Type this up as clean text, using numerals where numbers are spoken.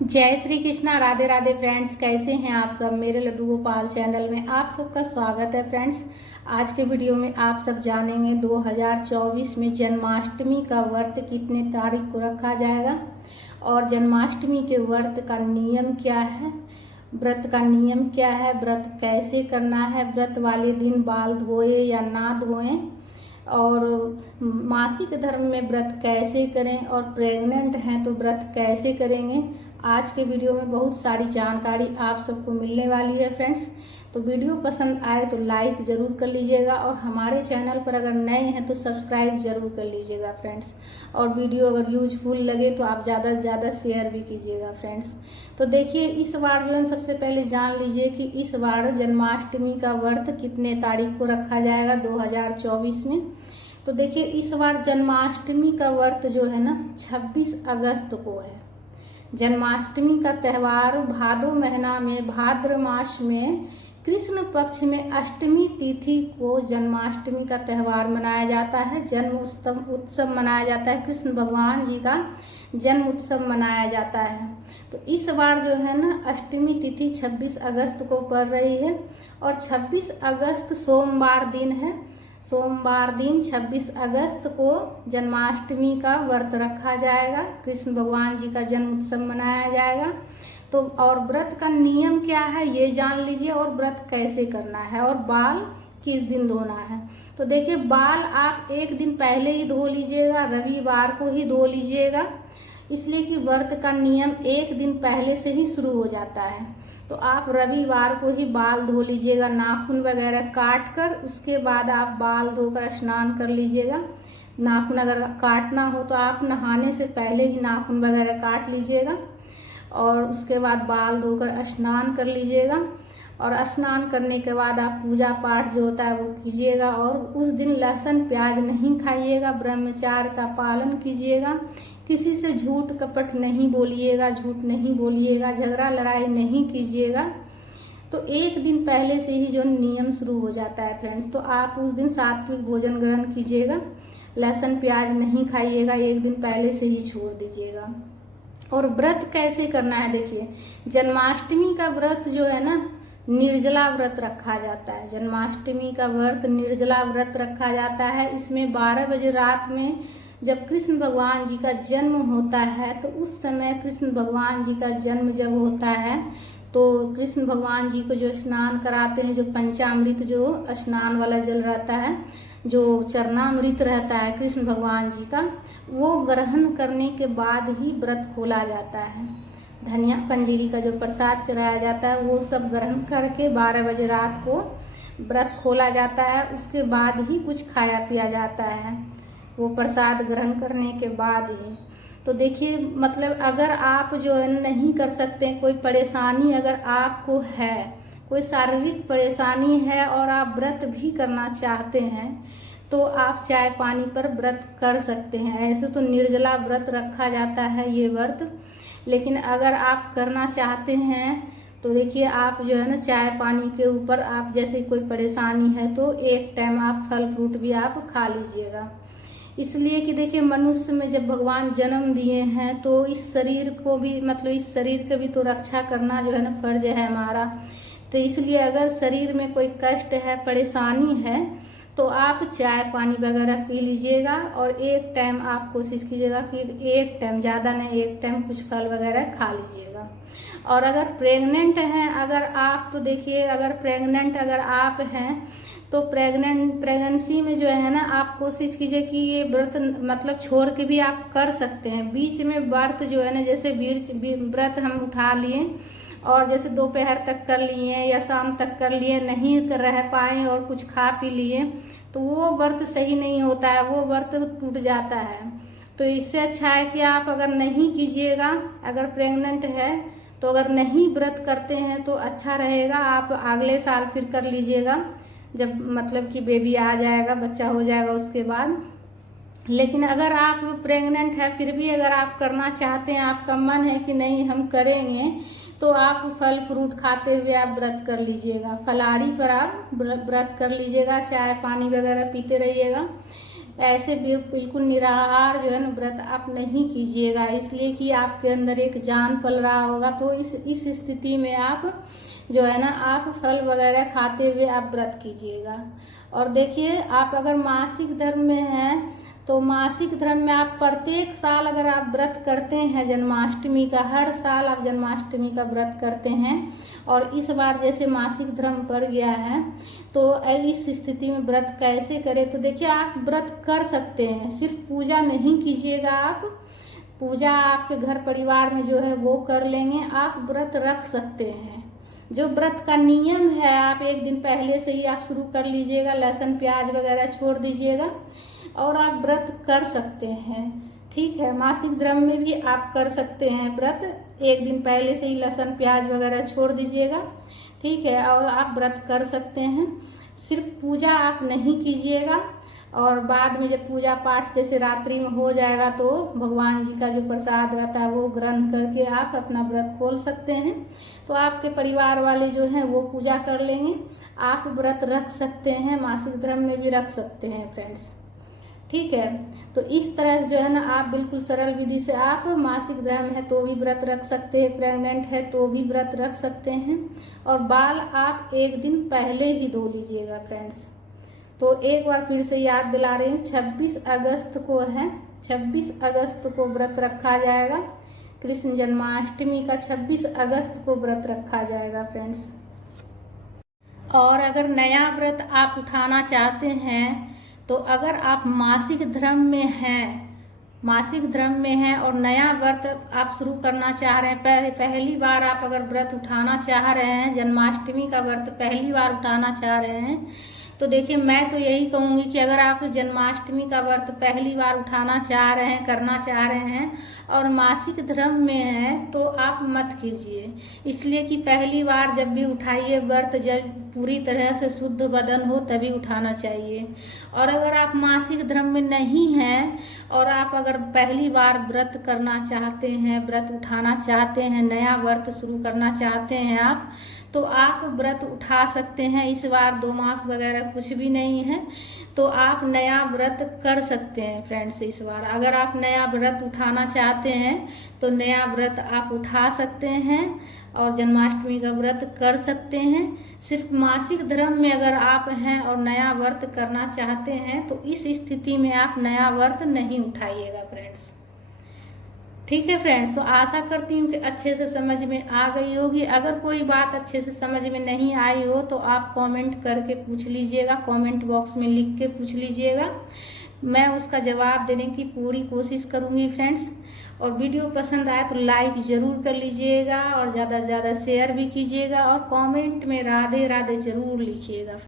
जय श्री कृष्णा। राधे राधे फ्रेंड्स, कैसे हैं आप सब। मेरे लड्डू गोपाल चैनल में आप सबका स्वागत है फ्रेंड्स। आज के वीडियो में आप सब जानेंगे 2024 में जन्माष्टमी का व्रत कितने तारीख को रखा जाएगा और जन्माष्टमी के व्रत का नियम क्या है, व्रत का नियम क्या है, व्रत कैसे करना है, व्रत वाले दिन बाल धोए या ना धोएं, और मासिक धर्म में व्रत कैसे करें, और प्रेग्नेंट हैं तो व्रत कैसे करेंगे। आज के वीडियो में बहुत सारी जानकारी आप सबको मिलने वाली है फ्रेंड्स। तो वीडियो पसंद आए तो लाइक ज़रूर कर लीजिएगा और हमारे चैनल पर अगर नए हैं तो सब्सक्राइब ज़रूर कर लीजिएगा फ्रेंड्स। और वीडियो अगर यूजफुल लगे तो आप ज़्यादा से ज़्यादा शेयर भी कीजिएगा फ्रेंड्स। तो देखिए, इस बार जो है सबसे पहले जान लीजिए कि इस बार जन्माष्टमी का व्रत कितने तारीख को रखा जाएगा 2024 में। तो देखिए, इस बार जन्माष्टमी का व्रत जो है ना 26 अगस्त को है। जन्माष्टमी का त्यौहार भादो महीना में भाद्र मास में कृष्ण पक्ष में अष्टमी तिथि को जन्माष्टमी का त्यौहार मनाया जाता है। जन्म उत्सव मनाया जाता है, कृष्ण भगवान जी का जन्म उत्सव मनाया जाता है। तो इस बार जो है ना अष्टमी तिथि 26 अगस्त को पड़ रही है और 26 अगस्त सोमवार दिन है। सोमवार दिन 26 अगस्त को जन्माष्टमी का व्रत रखा जाएगा, कृष्ण भगवान जी का जन्म उत्सव मनाया जाएगा। तो और व्रत का नियम क्या है ये जान लीजिए, और व्रत कैसे करना है और बाल किस दिन धोना है। तो देखिए, बाल आप एक दिन पहले ही धो लीजिएगा, रविवार को ही धो लीजिएगा, इसलिए कि व्रत का नियम एक दिन पहले से ही शुरू हो जाता है। तो आप रविवार को ही बाल धो लीजिएगा, नाखून वगैरह काट कर, उसके बाद आप बाल धोकर स्नान कर लीजिएगा। नाखून अगर काटना हो तो आप नहाने से पहले ही नाखून वगैरह काट लीजिएगा और उसके बाद बाल धोकर स्नान कर लीजिएगा। और स्नान करने के बाद आप पूजा पाठ जो होता है वो कीजिएगा। और उस दिन लहसुन प्याज नहीं खाइएगा, ब्रह्मचार्य का पालन कीजिएगा, किसी से झूठ कपट नहीं बोलिएगा, झूठ नहीं बोलिएगा, झगड़ा लड़ाई नहीं कीजिएगा। तो एक दिन पहले से ही जो नियम शुरू हो जाता है फ्रेंड्स। तो आप उस दिन सात्विक भोजन ग्रहण कीजिएगा, लहसुन प्याज नहीं खाइएगा, एक दिन पहले से ही छोड़ दीजिएगा। और व्रत कैसे करना है, देखिए जन्माष्टमी का व्रत जो है ना निर्जला व्रत रखा जाता है। जन्माष्टमी का व्रत निर्जला व्रत रखा जाता है। इसमें 12 बजे रात में जब कृष्ण भगवान जी का जन्म होता है तो उस समय कृष्ण भगवान जी का जन्म जब होता है तो कृष्ण भगवान जी को जो स्नान कराते हैं, जो पंचामृत जो स्नान वाला जल रहता है, जो चरणामृत रहता है कृष्ण भगवान जी का, वो ग्रहण करने के बाद ही व्रत खोला जाता है। धनिया पंजीरी का जो प्रसाद चढ़ाया जाता है वो सब ग्रहण करके 12 बजे रात को व्रत खोला जाता है। उसके बाद ही कुछ खाया पिया जाता है, वो प्रसाद ग्रहण करने के बाद ही। तो देखिए, मतलब अगर आप जो है नहीं कर सकते, कोई परेशानी अगर आपको है, कोई शारीरिक परेशानी है और आप व्रत भी करना चाहते हैं तो आप चाय पानी पर व्रत कर सकते हैं। ऐसे तो निर्जला व्रत रखा जाता है ये व्रत, लेकिन अगर आप करना चाहते हैं तो देखिए, आप जो है ना चाय पानी के ऊपर आप जैसे कोई परेशानी है तो एक टाइम आप फल फ्रूट भी आप खा लीजिएगा। इसलिए कि देखिए, मनुष्य में जब भगवान जन्म दिए हैं तो इस शरीर को भी, मतलब इस शरीर के भी तो रक्षा करना जो है ना फर्ज है हमारा। तो इसलिए अगर शरीर में कोई कष्ट है, परेशानी है, तो आप चाय पानी वगैरह पी लीजिएगा और एक टाइम आप कोशिश कीजिएगा कि एक टाइम, ज़्यादा नहीं, एक टाइम कुछ फल वगैरह खा लीजिएगा। और अगर प्रेग्नेंट हैं अगर आप, तो देखिए अगर प्रेग्नेंट अगर आप हैं तो प्रेगनेंसी में जो है ना आप कोशिश कीजिए कि ये व्रत मतलब छोड़ के भी आप कर सकते हैं। बीच में व्रत जो है ना, जैसे व्रत हम उठा लिए और जैसे दोपहर तक कर लिए या शाम तक कर लिए, नहीं रह पाए और कुछ खा पी लिए, तो वो व्रत सही नहीं होता है, वो व्रत टूट जाता है। तो इससे अच्छा है कि आप अगर नहीं कीजिएगा, अगर प्रेग्नेंट है तो अगर नहीं व्रत करते हैं तो अच्छा रहेगा। आप अगले साल फिर कर लीजिएगा, जब मतलब कि बेबी आ जाएगा, बच्चा हो जाएगा उसके बाद। लेकिन अगर आप प्रेग्नेंट है फिर भी अगर आप करना चाहते हैं, आपका मन है कि नहीं हम करेंगे, तो आप फल फ्रूट खाते हुए आप व्रत कर लीजिएगा, फलाहारी पर आप व्रत कर लीजिएगा, चाय पानी वगैरह पीते रहिएगा। ऐसे बिल्कुल निराहार जो है ना व्रत आप नहीं कीजिएगा, इसलिए कि आपके अंदर एक जान पल रहा होगा। तो इस स्थिति में आप जो है ना आप फल वगैरह खाते हुए आप व्रत कीजिएगा। और देखिए, आप अगर मासिक धर्म में हैं तो मासिक धर्म में आप प्रत्येक साल अगर आप व्रत करते हैं जन्माष्टमी का, हर साल आप जन्माष्टमी का व्रत करते हैं और इस बार जैसे मासिक धर्म पड़ गया है तो इस स्थिति में व्रत कैसे करें। तो देखिए, आप व्रत कर सकते हैं, सिर्फ पूजा नहीं कीजिएगा आप, पूजा आपके घर परिवार में जो है वो कर लेंगे, आप व्रत रख सकते हैं। जो व्रत का नियम है आप एक दिन पहले से ही आप शुरू कर लीजिएगा, लहसुन प्याज वगैरह छोड़ दीजिएगा और आप व्रत कर सकते हैं। ठीक है, मासिक धर्म में भी आप कर सकते हैं व्रत, एक दिन पहले से ही लहसुन प्याज वगैरह छोड़ दीजिएगा। ठीक है, और आप व्रत कर सकते हैं, सिर्फ पूजा आप नहीं कीजिएगा। और बाद में जब पूजा पाठ जैसे रात्रि में हो जाएगा तो भगवान जी का जो प्रसाद रहता है वो ग्रहण करके आप अपना व्रत खोल सकते हैं। तो आपके परिवार वाले जो हैं वो पूजा कर लेंगे, आप व्रत रख सकते हैं, मासिक धर्म में भी रख सकते हैं फ्रेंड्स। ठीक है, तो इस तरह से जो है ना आप बिल्कुल सरल विधि से आप मासिक धर्म है तो भी व्रत रख सकते हैं, प्रेग्नेंट है तो भी व्रत रख सकते हैं। और बाल आप एक दिन पहले ही धो लीजिएगा फ्रेंड्स। तो एक बार फिर से याद दिला रही हूँ, 26 अगस्त को है, 26 अगस्त को व्रत रखा जाएगा, कृष्ण जन्माष्टमी का 26 अगस्त को व्रत रखा जाएगा फ्रेंड्स। और अगर नया व्रत आप उठाना चाहते हैं तो अगर आप मासिक धर्म में हैं और नया व्रत आप शुरू करना चाह रहे हैं, पहली बार आप अगर व्रत उठाना चाह रहे हैं, जन्माष्टमी का व्रत पहली बार उठाना चाह रहे हैं, तो देखिए मैं तो यही कहूँगी कि अगर आप जन्माष्टमी का व्रत पहली बार उठाना चाह रहे हैं, करना चाह रहे हैं और मासिक धर्म में हैं तो आप मत कीजिए, इसलिए कि पहली बार जब भी उठाइए व्रत जब पूरी तरह से शुद्ध बदन हो तभी उठाना चाहिए। और अगर आप मासिक धर्म में नहीं हैं और आप अगर पहली बार व्रत करना चाहते हैं, व्रत उठाना चाहते हैं, नया व्रत शुरू करना चाहते हैं आप, तो आप व्रत उठा सकते हैं। इस बार 2 मास वगैरह कुछ भी नहीं है, तो आप नया व्रत कर सकते हैं फ्रेंड्स। इस बार अगर आप नया व्रत उठाना चाहते हैं तो नया व्रत आप उठा सकते हैं और जन्माष्टमी का व्रत कर सकते हैं। सिर्फ मासिक धर्म में अगर आप हैं और नया व्रत करना चाहते हैं तो इस स्थिति में आप नया व्रत नहीं उठाइएगा फ्रेंड्स। ठीक है फ्रेंड्स, तो आशा करती हूँ कि अच्छे से समझ में आ गई होगी। अगर कोई बात अच्छे से समझ में नहीं आई हो तो आप कमेंट करके पूछ लीजिएगा, कमेंट बॉक्स में लिख के पूछ लीजिएगा, मैं उसका जवाब देने की पूरी कोशिश करूँगी फ्रेंड्स। और वीडियो पसंद आए तो लाइक ज़रूर कर लीजिएगा और ज़्यादा से ज़्यादा शेयर भी कीजिएगा और कमेंट में राधे राधे ज़रूर लिखिएगा।